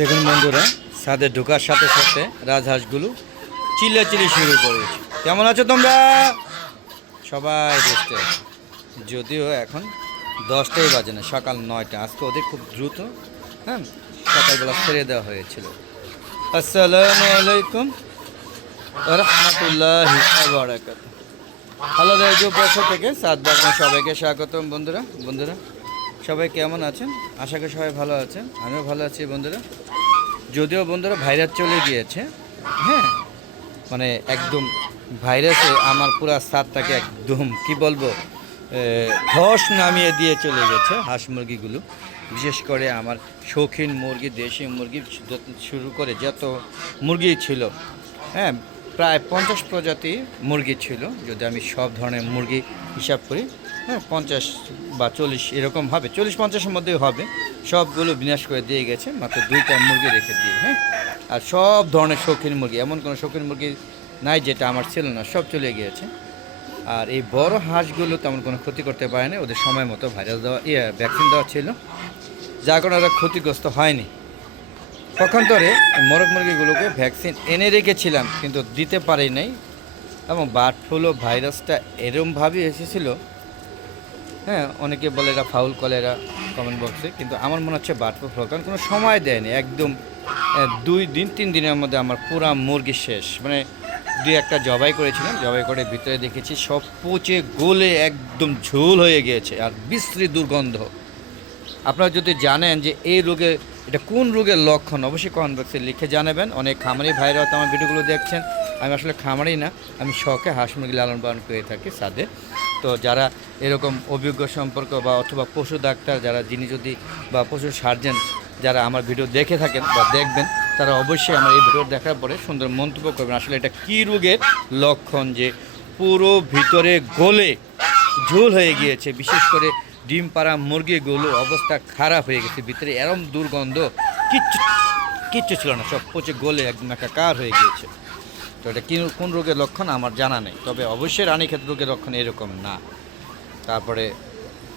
দেখুন বন্ধুরা, ছাদে ঢোকার সাথে সাথে রাজহাঁসগুলো চিল্লাচিল্লি শুরু করেছে। কেমন আছো তোমরা? সবাই দেখতে আছে। যদিও এখন 10টাই বাজে না, সকাল 9টা। আজকে ওদের খুব দ্রুত সকালবেলা ছেড়ে দেওয়া হয়েছিল। আসসালামু আলাইকুম রহমতুল্লাহি ওয়া বারাকাতুহু। হ্যালো রেডিও পক্ষ থেকে সাত বাগানে সবাইকে স্বাগতম। বন্ধুরা সবাই কেমন আছেন? আশা করি সবাই ভালো আছেন। আমিও ভালো আছি বন্ধুরা। যদিও বন্ধুরা ভাইরাস চলে গিয়েছে, হ্যাঁ, মানে একদম ভাইরাসে আমার পুরা ছাদটাকে একদম কি বলবো, ধস নামিয়ে দিয়ে চলে গেছে হাঁস মুরগিগুলো। বিশেষ করে আমার শৌখিন মুরগি, দেশি মুরগি শুরু করে যত মুরগি ছিল, হ্যাঁ, প্রায় 50 প্রজাতি মুরগি ছিল। যদি আমি সব ধরনের মুরগি হিসাব করি, হ্যাঁ, 50 বা 40 এরকম হবে, 40-50-এর মধ্যেই হবে। সবগুলো বিনাশ করে দিয়ে গেছে, মাত্র 2টা মুরগি রেখে দিয়ে, হ্যাঁ। আর সব ধরনের শৌখিন মুরগি, এমন কোনো শৌখিন মুরগি নাই যেটা আমার ছিল না, সব চলে গিয়েছে। আর এই বড় হাঁসগুলো তেমন কোনো ক্ষতি করতে পারে না, ওদের সময় মতো ভাইরাস দেওয়া ভ্যাকসিন দেওয়া ছিল, যার কারণে ওরা ক্ষতিগ্রস্ত হয়নি। পক্ষান্তরে মোরগ মুরগিগুলোকে ভ্যাকসিন এনে রেখেছিলাম, কিন্তু দিতে পারি নাই। এবং বার্ড ফ্লু ভাইরাসটা এরমভাবে এসেছিলো, হ্যাঁ, অনেকে বলে এরা ফাউল কলেরা কমেন্ট বক্সে, কিন্তু আমার মনে হচ্ছে বার্ড ফ্লু, কারণ কোনো সময় দেয়নি। একদম 2-3 দিনের মধ্যে আমার পুরা মুরগি শেষ। মানে 2-1টা জবাই করেছিলাম, জবাই করে ভিতরে দেখেছি সব পচে গলে একদম ঝোল হয়ে গিয়েছে, আর বিশ্রী দুর্গন্ধ। আপনারা যদি জানেন যে এই রোগে, এটা কোন রোগের লক্ষণ, অবশ্যই কমেন্ট বক্সে লিখে জানাবেন। অনেক খামারি ভাইরা তো আমার ভিডিওগুলো দেখছেন। আমি আসলে খামারি না, আমি শখে হাঁস মুরগি লালন পালন করে থাকি ছাদে। তো যারা এরকম অভিজ্ঞ সম্পর্ক বা অথবা পশু ডাক্তার যারা, যিনি যদি বা পশু সার্জন যারা আমার ভিডিও দেখে থাকেন বা দেখবেন, তারা অবশ্যই আমার এই ভিডিও দেখার পরে সুন্দর মন্তব্য করবেন। আসলে এটা কী রোগের লক্ষণ যে পুরো ভিতরে গলে ঝোল হয়ে গিয়েছে। বিশেষ করে ডিম পাড়া মুরগিগুলো অবস্থা খারাপ হয়ে গেছে, ভিতরে এরম দুর্গন্ধ, কিচ্ছু ছিল না, সব পচে গলে একদম একাকার হয়ে গিয়েছে। তো এটা কোন রোগের লক্ষণ আমার জানা নেই, তবে অবশ্যই রানীক্ষেত রোগের লক্ষণ এরকম না। তারপরে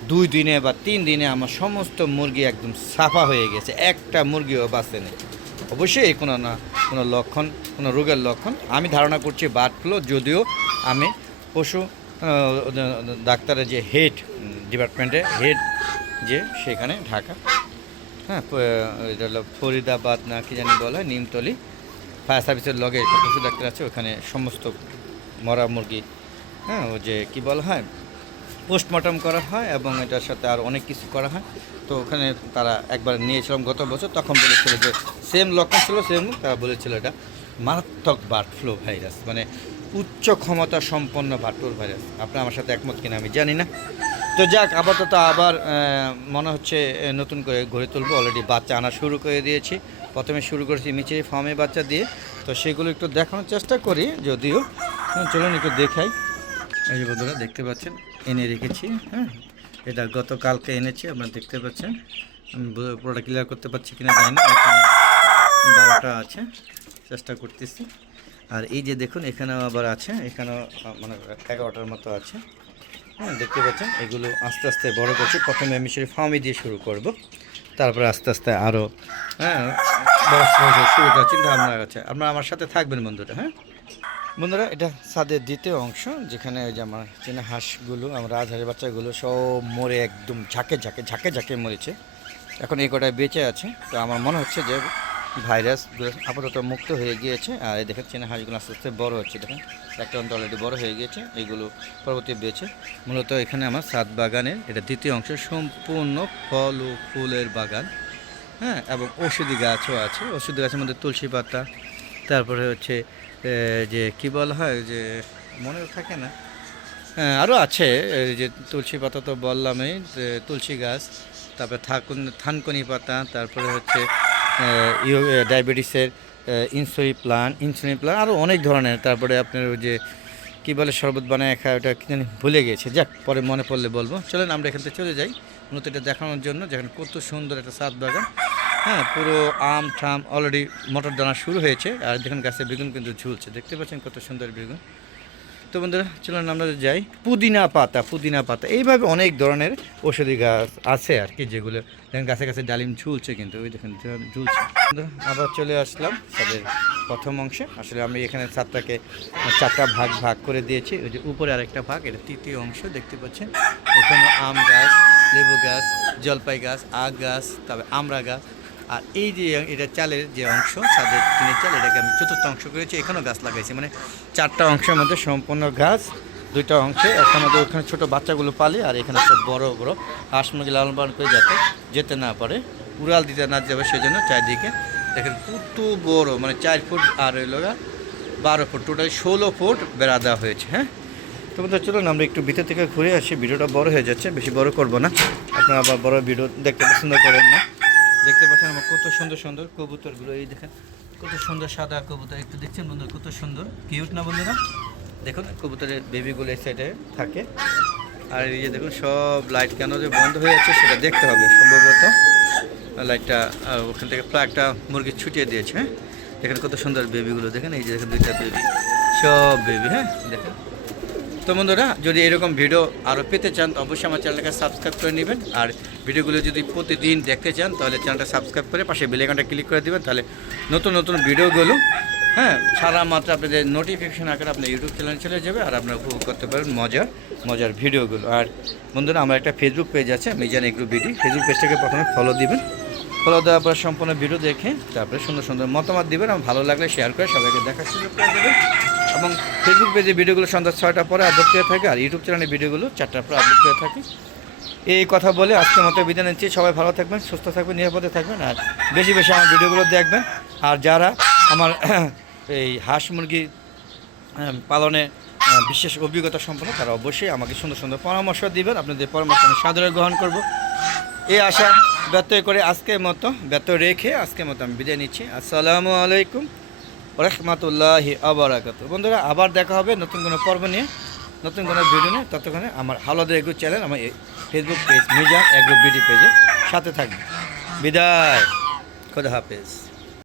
2 দিনে বা 3 দিনে আমার সমস্ত মুরগি একদম সাফা হয়ে গেছে, একটা মুরগিও বাঁচে নেই। অবশ্যই কোনো না কোনো লক্ষণ, কোনো রোগের লক্ষণ। আমি ধারণা করছি বার্ড ফ্লু, যদিও আমি পশু ডাক্তারের যে হেড, ডিপার্টমেন্টের হেড যে সেখানে ঢাকা, হ্যাঁ, এটা হলো ফরিদাবাদ না কি জানি বলা হয়, নিমতলি ফায়ার সার্ভিসের লগে পশু ডাক্তার আছে, ওখানে সমস্ত মরা মুরগি, হ্যাঁ, ও যে কী বলা হয়, পোস্টমর্টম করা হয় এবং এটার সাথে আর অনেক কিছু করা হয়। তো ওখানে তারা একবার নিয়েছিলাম গত বছর, তখন বলেছিল যে সেম লক্ষণ ছিল, সেম, তারা বলেছিল এটা মারাত্মক বার্ড ফ্লু ভাইরাস, মানে উচ্চ ক্ষমতা সম্পন্ন বার্ড ফ্লু ভাইরাস। আপনার আমার সাথে একমত কিনা আমি জানি না। তো যাক, আপাতত আবার মনে হচ্ছে নতুন করে গড়ে তুলবো। অলরেডি বাচ্চা আনা শুরু করে দিয়েছি। প্রথমে শুরু করেছি মিচিরি ফার্মে বাচ্চা দিয়ে, তো সেগুলো একটু দেখানোর চেষ্টা করি। যদিও চলুন একটু দেখাই। এই যে বন্ধুরা দেখতে পাচ্ছেন, এনে রেখেছি, হ্যাঁ, এটা গতকালকে এনেছি, আপনারা দেখতে পাচ্ছেন। আমি পুরোটা ক্লিয়ার করতে পারছি কিনা জানি না, এখানে 12টা আছে, চেষ্টা করতেছি। আর এই যে দেখুন, এখানেও আবার আছে, এখানেও মানে 11টার মতো আছে, হ্যাঁ, দেখতে পাচ্ছেন। এগুলো আস্তে আস্তে বড় করছি। প্রথমে আমি সেই ফার্মে দিয়ে শুরু করব, তারপরে আস্তে আস্তে আরও, হ্যাঁ, বড় শুরু করার চিন্তা ভাবনা আছে। আপনারা আমার সাথে থাকবেন বন্ধুরা। হ্যাঁ বন্ধুরা, এটা ছাদের দ্বিতীয় অংশ, যেখানে ওই যে আমার চেনা হাঁসগুলো, আমার রাজহাঁসের বাচ্চাগুলো সব মরে একদম ঝাঁকে ঝাঁকে মরেছে। এখন এই কটায় বেঁচে আছে। তো আমার মনে হচ্ছে যে ভাইরাস আপাতত মুক্ত হয়ে গিয়েছে। আর এই দেখেন চেনা হাঁসগুলো আস্তে আস্তে বড়ো হচ্ছে, দেখেন একটা অন্ত অলরেডি বড়ো হয়ে গিয়েছে, এইগুলো পরবর্তী বেঁচে। মূলত এখানে আমার ছাদ বাগানের এটা দ্বিতীয় অংশ, সম্পূর্ণ ফল ও ফুলের বাগান, হ্যাঁ, এবং ঔষধি গাছও আছে। ঔষধি গাছের মধ্যে তুলসী পাতা, তারপরে হচ্ছে যে কি বলা হয়, যে মনে থাকে না, আরও আছে। এই যে তুলসী পাতা তো বললামই, তুলসী গাছ, তারপরে থানকুনি পাতা, তারপরে হচ্ছে ডায়াবেটিসের ইনসুলিন প্লান্ট, আরও অনেক ধরনের। তারপরে আপনার ওই যে কী বলে, শরবত বানায় খায়, ওটা কি জানি ভুলে গিয়েছে, যাক পরে মনে পড়লে বলবো। চলেন আমরা এখান থেকে চলে যাই মূলত এটা দেখানোর জন্য, যেখানে কত সুন্দর একটা ছাদ বাগান, হ্যাঁ, পুরো আম ঠাম অলরেডি মটর দানা শুরু হয়েছে। আর দেখুন গাছে বেগুন কিন্তু ঝুলছে, দেখতে পাচ্ছেন কত সুন্দর বেগুন। তো বন্ধুরা চলুন আমরা যাই। পুদিনা পাতা এইভাবে অনেক ধরনের ঔষধি গাছ আছে আর কি, যেগুলো দেখেন গাছে গাছে ডালিম ঝুলছে, কিন্তু ওই দেখেন ঝুলছে। বন্ধুরা আবার চলে আসলাম তাদের প্রথম অংশে। আসলে আমি এখানে ছাদটাকে 4টা ভাগ করে দিয়েছি। ওই যে উপরে আরেকটা ভাগ, এটা তৃতীয় অংশ দেখতে পাচ্ছেন। ওখানে আম গাছ, লেবু গাছ, জলপাই গাছ, আখ গাছ, তবে আমড়া গাছ। আর এই যে এটা চালের যে অংশ, ছাদের টিনের চাল, এটাকে আমি 4র্থ অংশ করেছি, এখানেও গাছ লাগাইছি। মানে 4টা অংশের মধ্যে সম্পূর্ণ গাছ, 2টা অংশে। একটা মধ্যে ওখানে ছোটো বাচ্চাগুলো পালি, আর এখানে সব বড় বড় হাঁস মুরগি লালন পালন করে যেতে না পারে, উড়াল দিতে না যাবে, সেজন্য চারিদিকে দেখেন কত বড়, মানে 4 ফুট আর হইল 12 ফুট, টোটাল 16 ফুট বেড়া দেওয়া হয়েছে। হ্যাঁ, তো বন্ধুরা চলুন আমরা একটু ভিতর থেকে ঘুরে আসি। ভিডিওটা বড় হয়ে যাচ্ছে, বেশি বড় করব না, আপনারা আবার বড় ভিডিও দেখতে পছন্দ করেন না। দেখতে পাচ্ছেন আমার কত সুন্দর সুন্দর কবুতরগুলো, এই দেখেন কত সুন্দর সাদা কবুতর, একটু দেখছেন বন্ধুরা কত সুন্দর কিউট না বন্ধুরা? দেখুন কবুতরের বেবিগুলো এই সাইডে থাকে। আর এই যে দেখুন সব লাইট কেন যে বন্ধ হয়ে যাচ্ছে সেটা দেখতে হবে, সম্ভবত লাইটটা ওখান থেকে প্লাগটা মুরগি ছুটিয়ে দিয়েছে। হ্যাঁ, দেখেন কত সুন্দর বেবিগুলো, দেখেন এই যে দেখেন 2টা বেবি, সব বেবি। হ্যাঁ দেখেন। তো বন্ধুরা যদি এরকম ভিডিও আরও পেতে চান তো অবশ্যই আমার চ্যানেলটাকে সাবস্ক্রাইব করে নেবেন। আর ভিডিওগুলো যদি প্রতিদিন দেখতে চান তাহলে চ্যানেলটা সাবস্ক্রাইব করে পাশে বেল আইকনটা ক্লিক করে দেবেন, তাহলে নতুন নতুন ভিডিওগুলো সারা মাত্রা আপনাদের নোটিফিকেশন আকারে আপনার ইউটিউব চ্যানেলে চলে যাবে, আর আপনারা উপভোগ করতে পারেন মজার ভিডিওগুলো। আর বন্ধুরা আমার একটা ফেসবুক পেজ আছে, মিজান এগ্রো বিডি, ফেসবুক পেজটাকে প্রথমে ফলো দিবেন। ফলো দেওয়ার পর সম্পূর্ণ ভিডিও দেখে তারপরে সুন্দর সুন্দর মতামত দিবেন, এবং ভালো লাগলে শেয়ার করে সবাইকে দেখার সুযোগ করে দেবেন। এবং ফেসবুক পেজে ভিডিওগুলো সন্ধ্যা 6টার পরে আপলোড করে থাকে, আর ইউটিউব চ্যানেলে ভিডিওগুলো 4টার পরে আপলোড করে থাকে। এই কথা বলে আজকের মতো বিদায় নিচ্ছি। সবাই ভালো থাকবেন, সুস্থ থাকবেন, নিরাপদে থাকবেন, আর বেশি বেশি আমার ভিডিওগুলো দেখবেন। আর যারা আমার এই হাঁস মুরগি পালনে বিশেষ অভিজ্ঞতা সম্পন্ন, তারা অবশ্যই আমাকে সুন্দর সুন্দর পরামর্শ দিবেন। আপনাদের পরামর্শ আমি সাদরে গ্রহণ করব, এই আশা ব্যর্থ করে আজকের মতো আমি বিদায় নিচ্ছি। আসসালামু আলাইকুম রহমতুল্লাহি আবরাকাতুহু। বন্ধুরা আবার দেখা হবে নতুন কোনো পর্ব নিয়ে, নতুন কোনো ভিডিও নিয়ে। ততক্ষণে আমার হালদা এগ্রো চ্যানেল, আমার Facebook page Mizan agro BD পেজে সাথে থাকবে। বিদায়, খোদা হাফেজ।